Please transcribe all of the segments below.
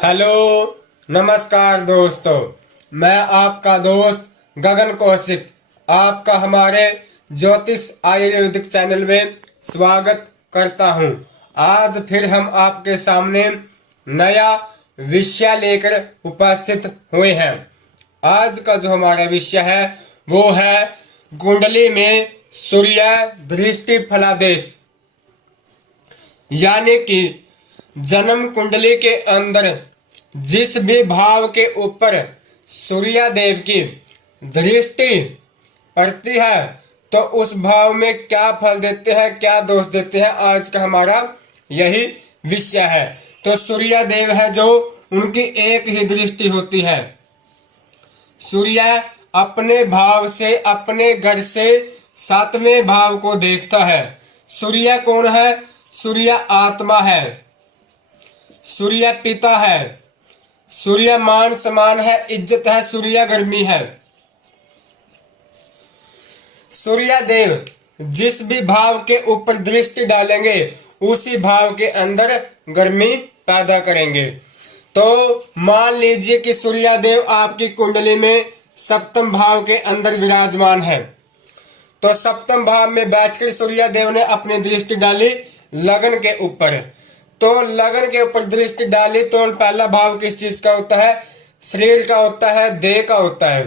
Hello, नमस्कार दोस्तों। मैं आपका दोस्त गगन कौशिक आपका हमारे ज्योतिष आयुर्वेदिक चैनल में स्वागत करता हूं। आज फिर हम आपके सामने नया विषय लेकर उपस्थित हुए हैं। आज का जो हमारा विषय है वो है कुंडली में सूर्य दृष्टि फलादेश, यानी कि जन्म कुंडली के अंदर जिस भी भाव के ऊपर सूर्य देव की दृष्टि पड़ती है तो उस भाव में क्या फल देते हैं, क्या दोष देते हैं, आज का हमारा यही विषय है। तो सूर्य देव है जो उनकी एक ही दृष्टि होती है। सूर्य अपने भाव से, अपने घर से 7वें भाव को देखता है। सूर्य कौन है? सूर्य आत्मा है, सूर्य पिता है, सूर्य मान सम्मान है, इज्जत है, सूर्य गर्मी है। सूर्य देव जिस भी भाव के ऊपर दृष्टि डालेंगे उसी भाव के अंदर गर्मी पैदा करेंगे। तो मान लीजिए कि सूर्य देव आपकी कुंडली में 7वें भाव के अंदर विराजमान है, तो 7वें भाव में बैठकर सूर्य देव ने अपनी दृष्टि डाली लगन के ऊपर। तो लगन के ऊपर दृष्टि डाली तो पहला भाव किस चीज का होता है? शरीर का होता है, देह का होता है।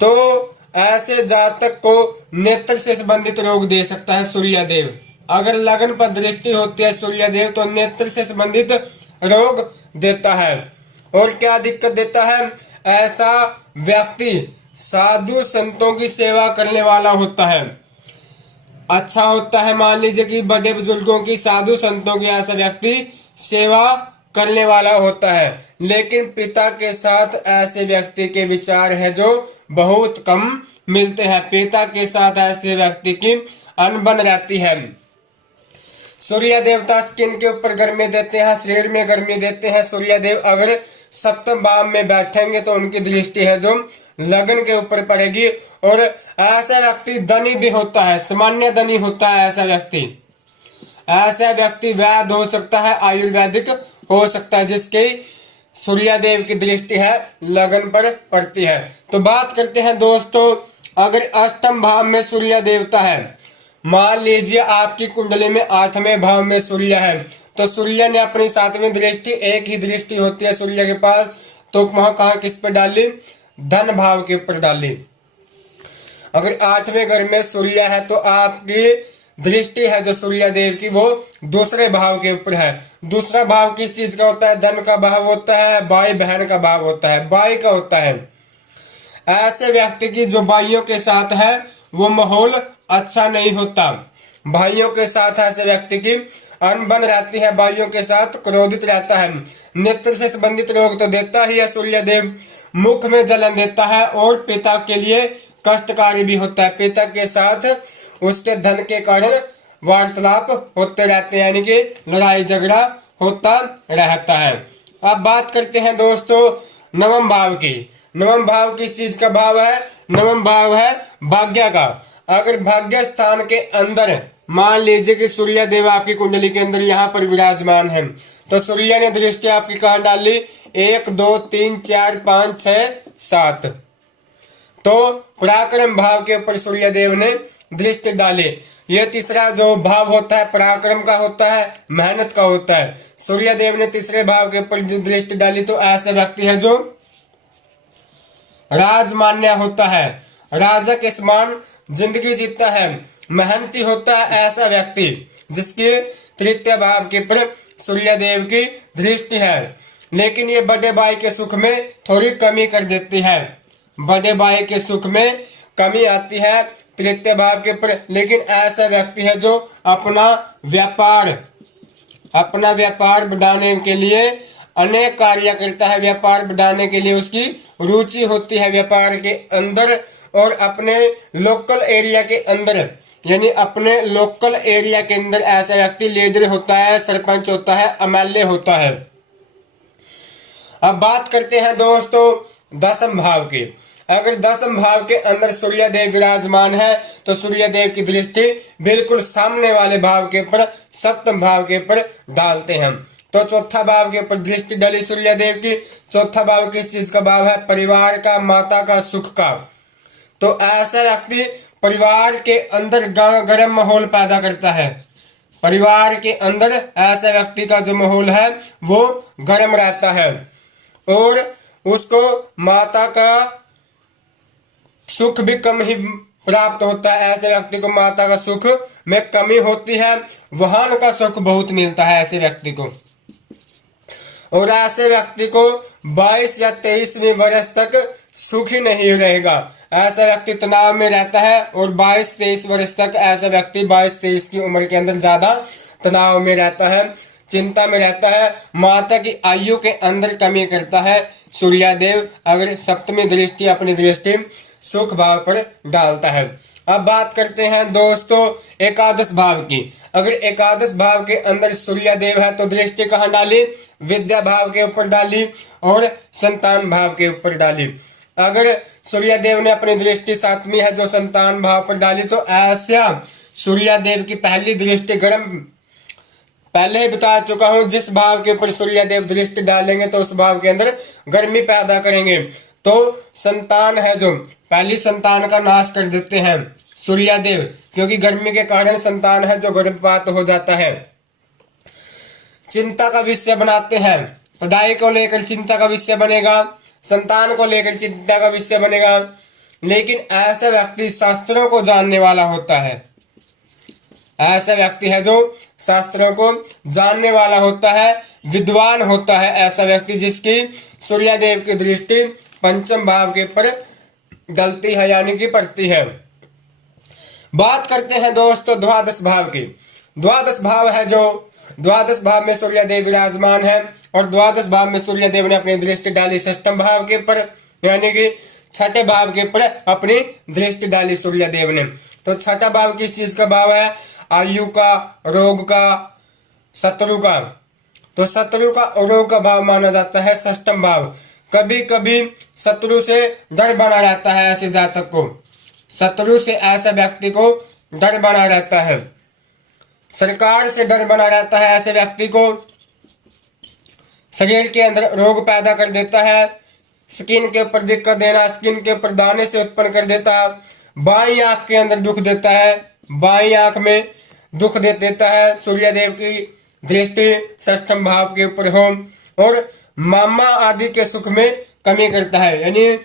तो ऐसे जातक को नेत्र से संबंधित रोग दे सकता है सूर्य देव। अगर लगन पर दृष्टि होती है सूर्य देव तो नेत्र से संबंधित रोग देता है। और क्या दिक्कत देता है? ऐसा व्यक्ति साधु संतों की सेवा करने वाला होता है, अच्छा होता है। मान लीजिए कि बड़े बुजुर्गों की, साधु संतों की ऐसा व्यक्ति सेवा करने वाला होता है, लेकिन पिता के साथ ऐसे व्यक्ति के विचार है जो बहुत कम मिलते हैं। पिता के साथ ऐसे व्यक्ति की अनबन रहती है। सूर्य देवता स्किन के ऊपर गर्मी देते हैं, शरीर में गर्मी देते हैं। सूर्य देव अगर 7वें भाव में बैठेंगे तो उनकी दृष्टि है जो लगन के ऊपर पड़ेगी। और ऐसा व्यक्ति धनी भी होता है, सामान्य धनी होता है। ऐसा व्यक्ति वैद्य हो सकता है, आयुर्वेदिक हो सकता है, जिसकी सूर्य देव की दृष्टि है लगन पर पड़ती है। तो बात करते हैं दोस्तों, अगर 8वें भाव में सूर्य देवता है, मान लीजिए आपकी कुंडली में 8वें भाव में सूर्य है, तो सूर्य ने अपनी 7वीं दृष्टि, एक ही दृष्टि होती है सूर्य के पास, तो वहां कहा किस पर डाली? धन भाव के ऊपर डाली। अगर 8वें घर में सूर्य है तो आपकी दृष्टि है जो सूर्य देव की वो दूसरे भाव के ऊपर है। दूसरा भाव किस चीज का होता है? धन का भाव होता है, भाई बहन का भाव होता है, भाई का होता है। ऐसे व्यक्ति की जो भाइयों के साथ है वो माहौल अच्छा नहीं होता। भाइयों के साथ ऐसे व्यक्ति की अनबन रहती है, भाइयों के साथ क्रोधित रहता है। नेत्र से संबंधित रोग तो देता ही है सूर्य देव, मुख में जलन देता है और पिता के लिए कष्टकारी भी होता है। पिता के साथ उसके धन के कारण वार्तालाप होते रहते हैं, यानी कि लड़ाई झगड़ा होता रहता है। अब बात करते हैं दोस्तों 9वें भाव की। 9वें भाव किस चीज का भाव है? 9वां भाव है भाग्य का। अगर भाग्य स्थान के अंदर मान लीजिए कि सूर्य देव आपकी कुंडली के अंदर यहाँ पर विराजमान है, तो सूर्य ने दृष्टि आपकी कहाँ डाली? 1 2 3 4 5 6 7। तो पराक्रम भाव के ऊपर सूर्य देव ने दृष्टि डाली। ये तीसरा जो भाव होता है पराक्रम का होता है, मेहनत का होता है। सूर्य देव ने तीसरे भाव के ऊपर दृष्टि डाली तो ऐसा व्यक्ति है जो राजमान्य होता है, राजा के समान जिंदगी जीता है, मेहनती होता है। ऐसा व्यक्ति जिसकी 3य भाव के ऊपर सूर्य देव की दृष्टि है, लेकिन ये बड़े भाई के सुख में थोड़ी कमी कर देती है। बड़े भाई के सुख में कमी आती है 3य भाव के ऊपर। लेकिन ऐसा व्यक्ति है जो अपना व्यापार बढ़ाने के लिए अनेक कार्य करता है। व्यापार बढ़ाने के लिए उसकी रुचि होती है व्यापार के अंदर, और अपने लोकल एरिया के अंदर, यानी अपने लोकल एरिया के अंदर ऐसा व्यक्ति लीडर होता है, सरपंच होता है, एमएलए होता है। अब बात करते हैं दोस्तों 10वें भाव की। अगर 10वें भाव के अंदर सूर्य देव विराजमान है तो सूर्य देव की दृष्टि बिल्कुल सामने वाले भाव के ऊपर, 7वें भाव के ऊपर डालते हैं। तो चौथा भाव के ऊपर दृष्टि डाली सूर्य देव की। चौथा भाव किस चीज का भाव है? परिवार का, माता का, सुख का। तो ऐसा व्यक्ति परिवार के अंदर गर्म माहौल पैदा करता है। परिवार के अंदर ऐसा व्यक्ति का जो माहौल है वो गर्म रहता है और उसको माता का सुख भी कम ही प्राप्त होता है। ऐसे व्यक्ति को माता का सुख में कमी होती है, वाहन का सुख बहुत मिलता है ऐसे व्यक्ति को। और ऐसे व्यक्ति को 22 या 23वें वर्ष तक सुख ही नहीं रहेगा। ऐसा व्यक्ति तनाव में रहता है और 22-23 वर्ष तक ऐसा व्यक्ति 22-23 की उम्र के अंदर ज्यादा तनाव में रहता है, चिंता में रहता है। माता की आयु के अंदर कमी करता है सूर्यदेव अगर सप्तमी दृष्टि अपनी दृष्टि सुख भाव पर डालता है। अब बात करते हैं दोस्तों एकादश भाव की। अगर एकादश भाव के अंदर सूर्यदेव है तो दृष्टि कहाँ डाली? विद्या भाव के ऊपर डाली और संतान भाव के ऊपर डाली। अगर सूर्यदेव ने अपनी दृष्टि सातवीं है जो संतान भाव पर डाली तो ऐसा सूर्यदेव की पहली दृष्टि गर्म, पहले ही बता चुका हूं, जिस भाव के ऊपर सूर्यदेव दृष्टि डालेंगे तो उस भाव के अंदर गर्मी पैदा करेंगे। तो संतान है जो पहली संतान का नाश कर देते हैं सूर्यदेव, क्योंकि गर्मी के कारण संतान है जो गर्भपात हो जाता है। चिंता का विषय बनाते हैं, पढ़ाई को लेकर चिंता का विषय बनेगा, संतान को लेकर चिंता का विषय बनेगा। लेकिन ऐसा व्यक्ति शास्त्रों को जानने वाला होता है, ऐसा व्यक्ति है जो शास्त्रों को जानने वाला होता है, विद्वान होता है ऐसा व्यक्ति जिसकी सूर्यदेव की दृष्टि पंचम भाव के ऊपर डलती है यानी कि पड़ती है। बात करते हैं दोस्तों द्वादश भाव की। द्वादश भाव है जो द्वादश भाव में सूर्यदेव विराजमान है और द्वादश भाव में सूर्यदेव ने अपनी दृष्टि डाली षष्ठम भाव के ऊपर यानी कि छठे भाव के ऊपर अपनी दृष्टि डाली सूर्यदेव ने। तो छठा भाव किस चीज का भाव है? आयु का, रोग का, शत्रु का। तो शत्रु का और रोग का भाव माना जाता है षष्ठम भाव। कभी कभी शत्रु से डर बना रहता है ऐसे जातक को, शत्रु से ऐसा व्यक्ति को डर बना रहता है, सरकार से डर बना रहता है ऐसे व्यक्ति को, शरीर के अंदर रोग पैदा कर देता है, स्किन के ऊपर दिक्कत देना, स्किन के ऊपर दाने से उत्पन्न कर देता है, बाई आंख के अंदर दुख देता है, बाई आंख में दुख दे देता है सूर्यदेव की दृष्टि षष्ठम भाव के ऊपर हो। और मामा आदि के सुख में कमी करता है यानी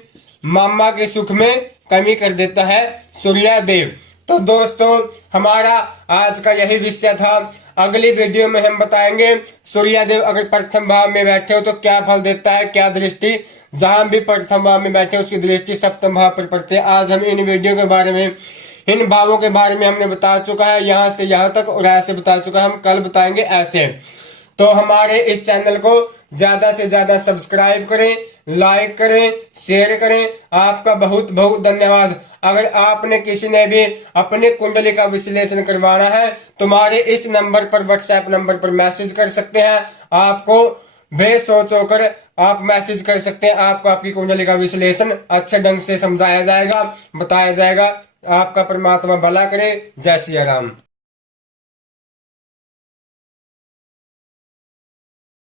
मामा के सुख में कमी कर देता है सूर्यदेव। तो दोस्तों हमारा आज का यही विषय था। अगली वीडियो में हम बताएंगे सूर्यदेव अगर प्रथम भाव में बैठे हो तो क्या फल देता है, क्या दृष्टि जहां भी प्रथम भाव में बैठे उसकी दृष्टि सप्तम भाव पर पड़ती है। आज हम इन वीडियो के बारे में, इन भावों के बारे में हमने बता चुका है यहाँ से यहाँ तक और ऐसे बता चुका है, हम कल बताएंगे ऐसे। तो हमारे इस चैनल को ज्यादा से ज्यादा सब्सक्राइब करें, लाइक करें, शेयर करें। आपका बहुत बहुत धन्यवाद। अगर आपने किसी ने भी अपनी कुंडली का विश्लेषण करवाना है तुम्हारे इस नंबर पर, व्हाट्सएप नंबर पर मैसेज कर सकते हैं। आपको बेसोच होकर आप मैसेज कर सकते हैं, आपको आपकी कुंडली का विश्लेषण अच्छे ढंग से समझाया जाएगा, बताया जाएगा। आपका परमात्मा भला करे। जय सिया राम।